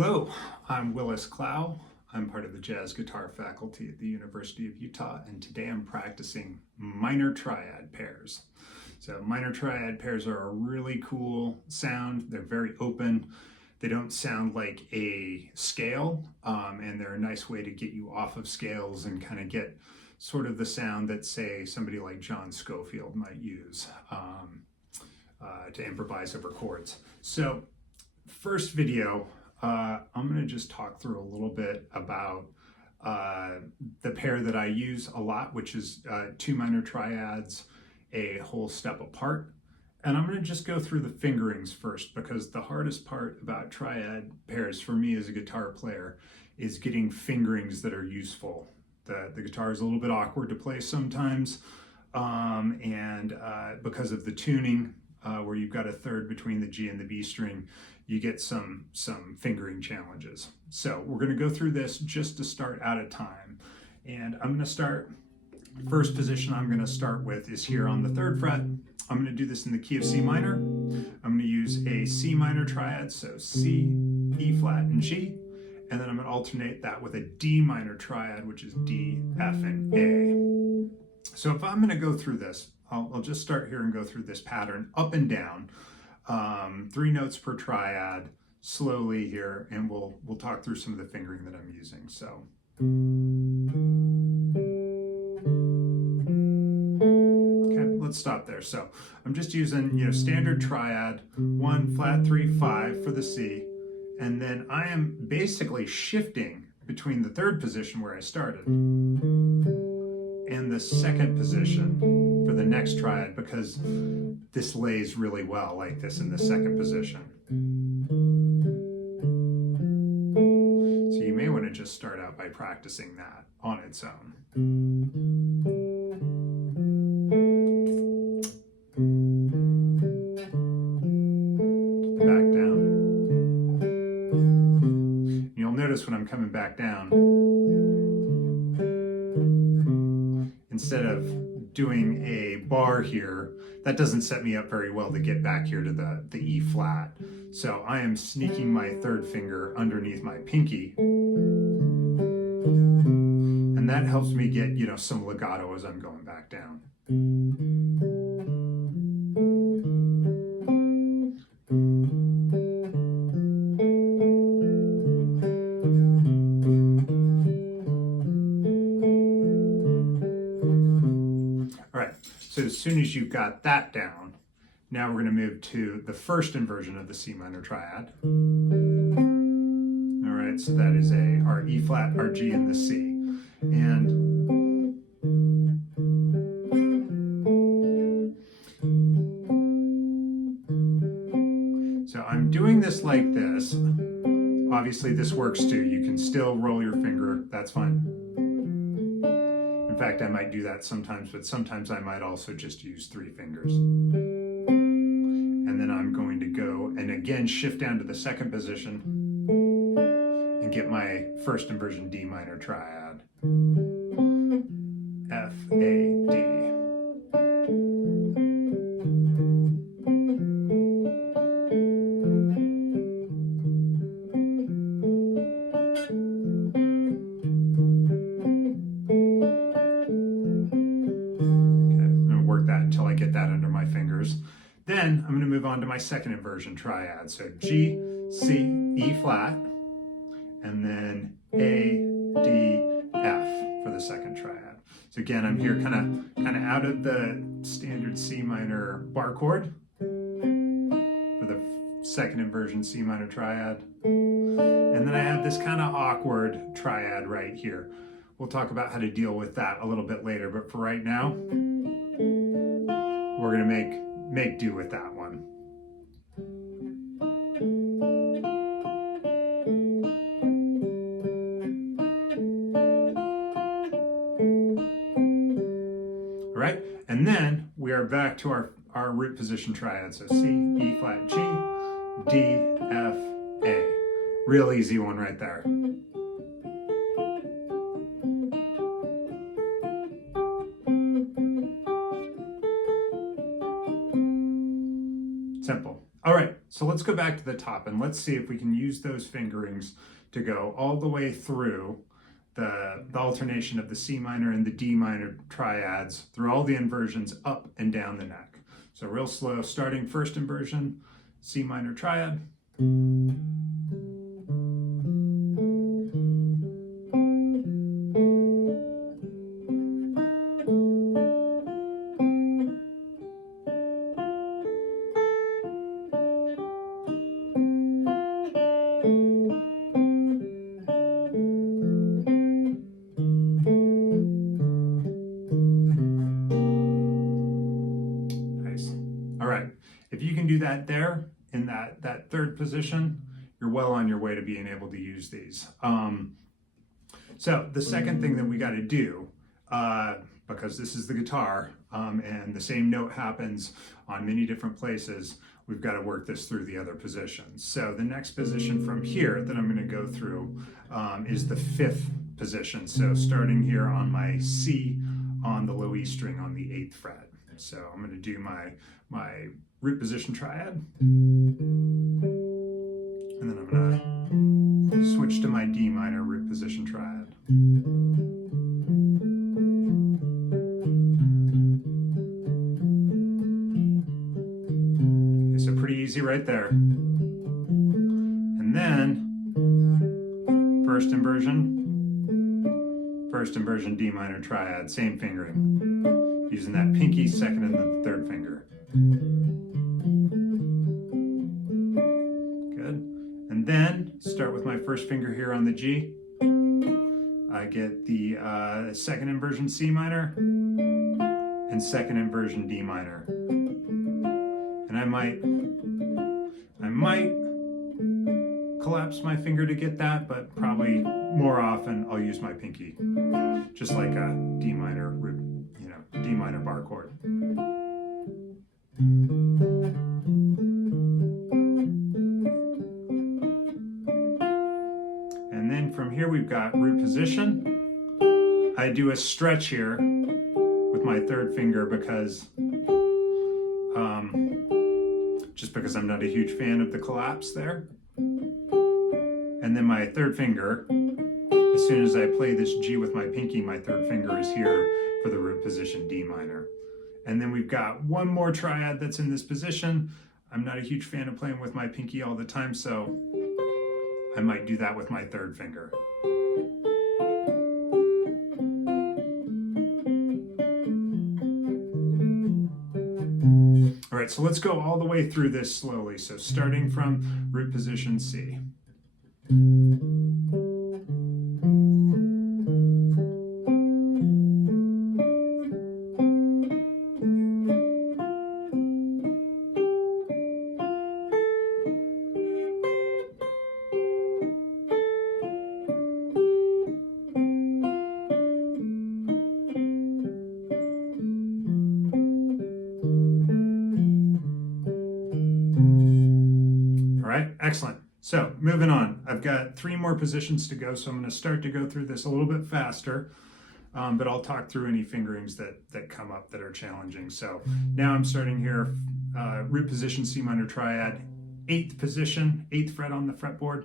Hello, I'm Willis Clow. I'm part of the jazz guitar faculty at the University of Utah, and today I'm practicing minor triad pairs. So minor triad pairs are a really cool sound. They're very open. They don't sound like a scale, and they're a nice way to get you off of scales and kind of get sort of the sound that, say, somebody like John Scofield might use to improvise over chords. So first video, I'm going to just talk through a little bit about the pair that I use a lot, which is two minor triads, a whole step apart. And I'm going to just go through the fingerings first, because the hardest part about triad pairs for me as a guitar player is getting fingerings that are useful. The guitar is a little bit awkward to play sometimes, and because of the tuning, where you've got a third between the G and the B string, you get some fingering challenges. So we're going to go through this just to start out of time. And I'm going to start, first position I'm going to start with is here on the 3rd fret. I'm going to do this in the key of C minor. I'm going to use a C minor triad, so C, E flat, and G. And then I'm going to alternate that with a D minor triad, which is D, F, and A. So if I'm going to go through this, I'll just start here and go through this pattern up and down, 3 notes per triad, slowly here, and we'll talk through some of the fingering that I'm using. So. Okay, let's stop there. So I'm just using, standard triad, 1 flat 3 5 for the C, and then I am basically shifting between the 3rd position where I started and the 2nd position for the next triad, because this lays really well like this in the 2nd position. So you may want to just start out by practicing that on its own. Back down. And you'll notice when I'm coming back down, instead of doing a bar here, that doesn't set me up very well to get back here to the E flat. So I am sneaking my 3rd finger underneath my pinky, and that helps me get, some legato as I'm going back down. So as soon as you've got that down, now we're going to move to the 1st inversion of the C minor triad. All right, so that is our E flat, our G, and the C. And so I'm doing this like this. Obviously this works too. You can still roll your finger, that's fine. In fact, I might do that sometimes, but sometimes I might also just use 3 fingers. And then I'm going to go and again shift down to the 2nd position and get my 1st inversion D minor triad. F, A, D. Until I get that under my fingers. Then I'm going to move on to my 2nd inversion triad. So G, C, E flat, and then A, D, F for the 2nd triad. So again, I'm here kind of out of the standard C minor bar chord for the 2nd inversion C minor triad. And then I have this kind of awkward triad right here. We'll talk about how to deal with that a little bit later, but for right now, we're going to make do with that one. All right, and then we are back to our root position triad. So C, E flat, G, D, F, A. Real easy one right there. Simple. All right, So let's go back to the top and let's see if we can use those fingerings to go all the way through the alternation of the C minor and the D minor triads through all the inversions up and down the neck. So real slow, starting first inversion, C minor triad. All right, if you can do that there in that third position, you're well on your way to being able to use these. So the second thing that we got to do, because this is the guitar and the same note happens on many different places, we've got to work this through the other positions. So the next position from here that I'm going to go through is the fifth position. So starting here on my C on the low E string on the 8th fret. So I'm going to do my root position triad, and then I'm going to switch to my D minor root position triad. Okay, so pretty easy right there. And then first inversion D minor triad, same fingering, using that pinky, second and the third finger. Good. And then start with my first finger here on the G. I get the second inversion C minor and second inversion D minor. And I might collapse my finger to get that, but probably more often I'll use my pinky, just like a D minor root, D minor bar chord. And then from here we've got root position. I do a stretch here with my third finger because just because I'm not a huge fan of the collapse there. And then my third finger, as soon as I play this G with my pinky, my third finger is here for the root position D minor. And then we've got one more triad that's in this position. I'm not a huge fan of playing with my pinky all the time, so I might do that with my third finger. All right, so let's go all the way through this slowly. So starting from root position C. Excellent. So moving on, I've got 3 more positions to go, so I'm going to start to go through this a little bit faster, but I'll talk through any fingerings that come up that are challenging. So now I'm starting here, root position C minor triad, 8th position, 8th fret on the fretboard.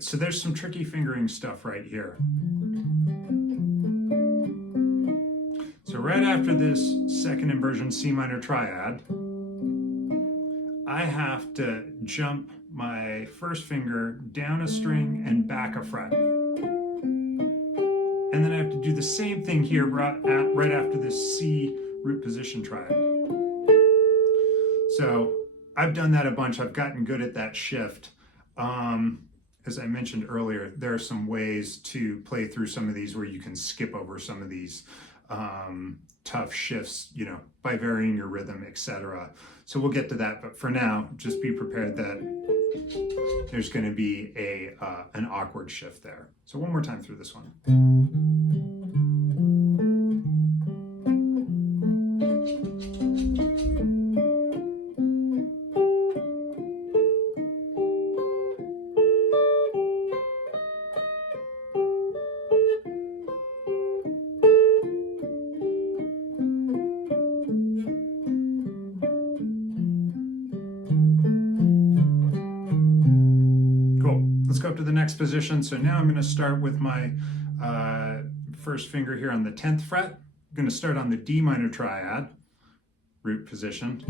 So there's some tricky fingering stuff right here. So right after this second inversion C minor triad, I have to jump my first finger down a string and back a fret. And then I have to do the same thing here right after this C root position triad. So I've done that a bunch. I've gotten good at that shift. As I mentioned earlier, there are some ways to play through some of these where you can skip over some of these tough shifts, you know, by varying your rhythm, etc. So we'll get to that, but for now, just be prepared that there's going to be an awkward shift there. So one more time through this one. Let's go up to the next position. So now I'm going to start with my first finger here on the 10th fret. I'm going to start on the D minor triad root position.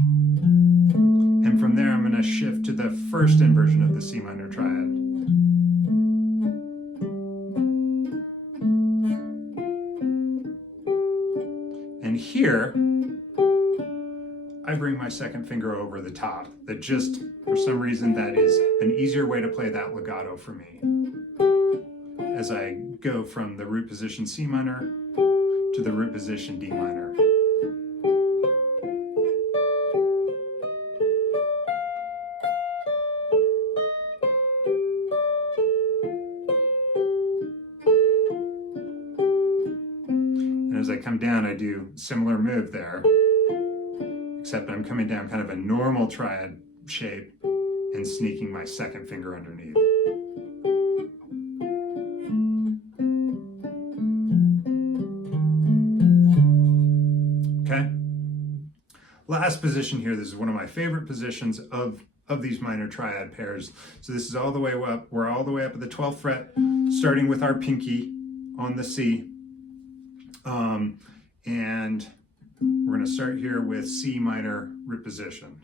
And from there, I'm going to shift to the first inversion of the C minor triad. And here, I bring my second finger over the top. That just, for some reason, that is an easier way to play that legato for me. As I go from the root position C minor to the root position D minor. And as I come down, I do similar move there. Except I'm coming down kind of a normal triad shape and sneaking my second finger underneath. Okay. Last position here, this is one of my favorite positions of these minor triad pairs. So this is all the way up, we're all the way up at the 12th fret, starting with our pinky on the C. And we're going to start here with C minor root position.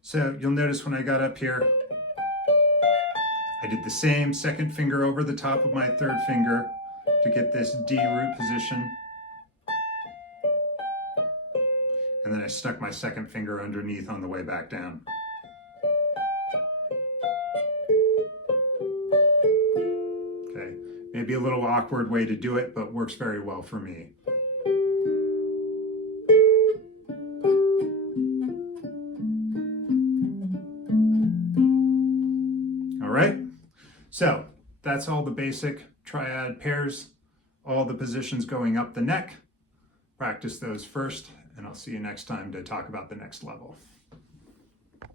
So you'll notice when I got up here, I did the same second finger over the top of my third finger to get this D root position. And then I stuck my second finger underneath on the way back down. Okay, maybe a little awkward way to do it, but works very well for me. So that's all the basic triad pairs, all the positions going up the neck. Practice those first, and I'll see you next time to talk about the next level.